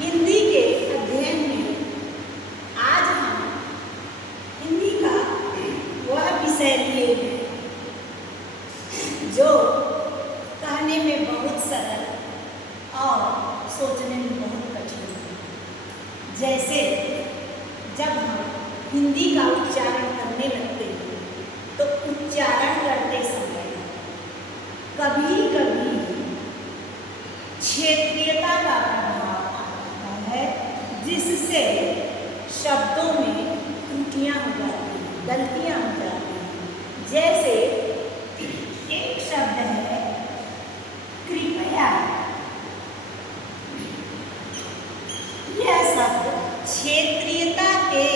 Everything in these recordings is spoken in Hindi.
हिंदी के अध्ययन में आज हम हिंदी का वह विषय लिए हैं जो कहने में बहुत सरल और सोचने में बहुत कठिन है। जैसे जब हम हिंदी का उच्चारण करने लगते हैं तो उच्चारण करते समय कभी कभी क्षेत्रीयता का प्रभाव आता है, जिससे शब्दों में त्रुटियां हो जाती हैं, गलतियां हो जाती हैं। जैसे एक शब्द है कृपया, यह शब्द क्षेत्रीयता के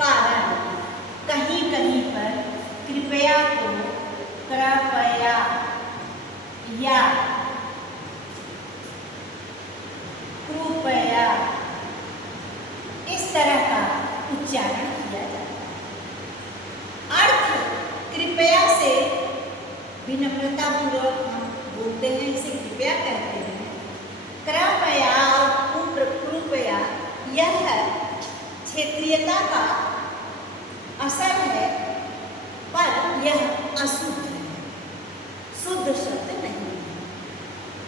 कारण कहीं कहीं पर कृपया को कृपया या कृपया इस तरह का उच्चारण किया जाता है। अर्थ कृपया से विनम्रता पूर्वक हम बोलते हैं, इसे कृपया कहते हैं। कृपया और कृपया यह क्षेत्रीयता का असर है, पर यह अशुद्ध है, शुद्ध शब्द नहीं है।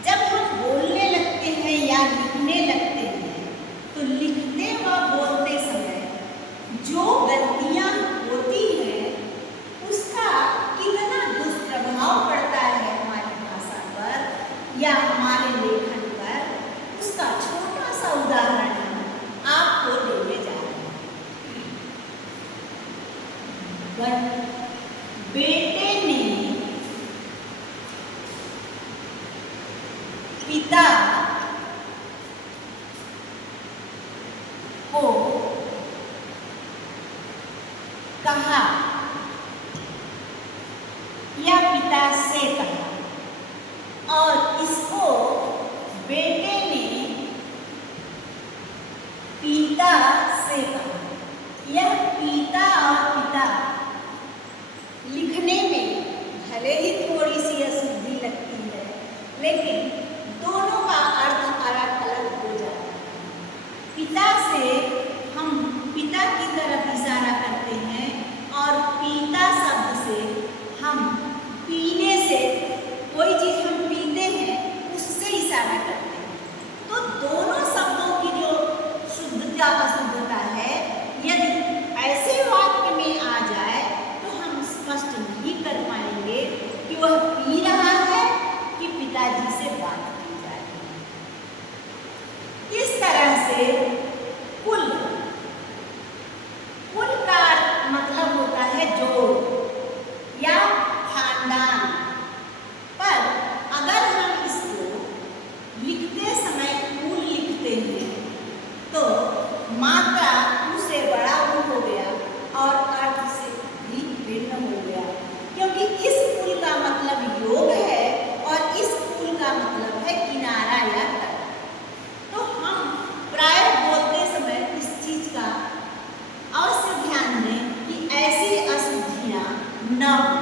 जब हम बोलने लगते हैं या लिखने लगते हैं तो लिखते व बोलते समय जो गलतियां होती हैं उसका कितना दुष्प्रभाव पड़ता है हमारी भाषा पर या हमारे लेखन पर, उसका छोटा सा उदाहरण हम आपको देने जा रहे हैं। बेटे ने पिता को कहा या पिता से कहा, और इसको बेटे ने पिता से कहा। यह पिता और पिता लिखने में भले ही थोड़ी सी अशुद्धि लगती है, लेकिन दोनों का अर्थ अलग अलग हो जाता है। पिता से हम पिता की तरफ इशारा करते हैं और पीता शब्द से हम पीने से, कोई चीज हम पीते हैं उससे इशारा करते हैं। तो दोनों शब्दों की जो शुद्धता अशुद्धता है, यदि ऐसे वाक्य में आ जाए तो हम स्पष्ट नहीं कर पाएंगे कि वह पी रहा है कि पिताजी से बात की जा रही है। इस तरह से कुल का मतलब होता है जोड़ या खानदान, पर अगर हम इसको लिखते समय कुल लिखते हैं तो मात्रा उससे बड़ा हो गया और अर्थ से भी भिन्न हो गया, क्योंकि इस कुल का मतलब योग है और इस कुल का मतलब है किनारा या तट। तो हम प्राय बोलते समय इस चीज का अवश्य ध्यान दें कि ऐसी अशुद्धियां न हो,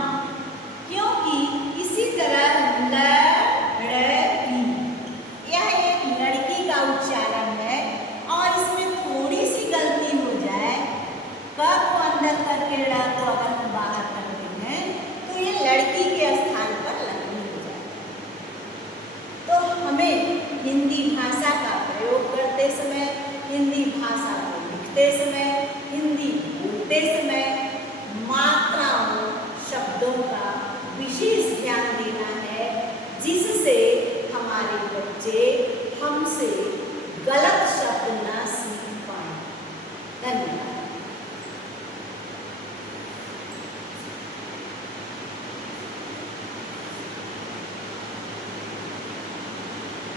क्योंकि इसी तरह लड़की, यह एक लड़की का उच्चारण है और इसमें थोड़ी सी गलती हो जाए, क को अंदर करके ड़ को अगर हम बाहर करते हैं तो ये लड़की के स्थान पर लड़की हो जाए। तो हमें हिंदी भाषा का प्रयोग करते समय, हिंदी भाषा को लिखते समय, हिंदी बोलते समय मात्राओं, शब्दों का विशेष ध्यान देना है, जिससे हमारे बच्चे हमसे गलत शब्द न सीख पाए। धन्यवाद।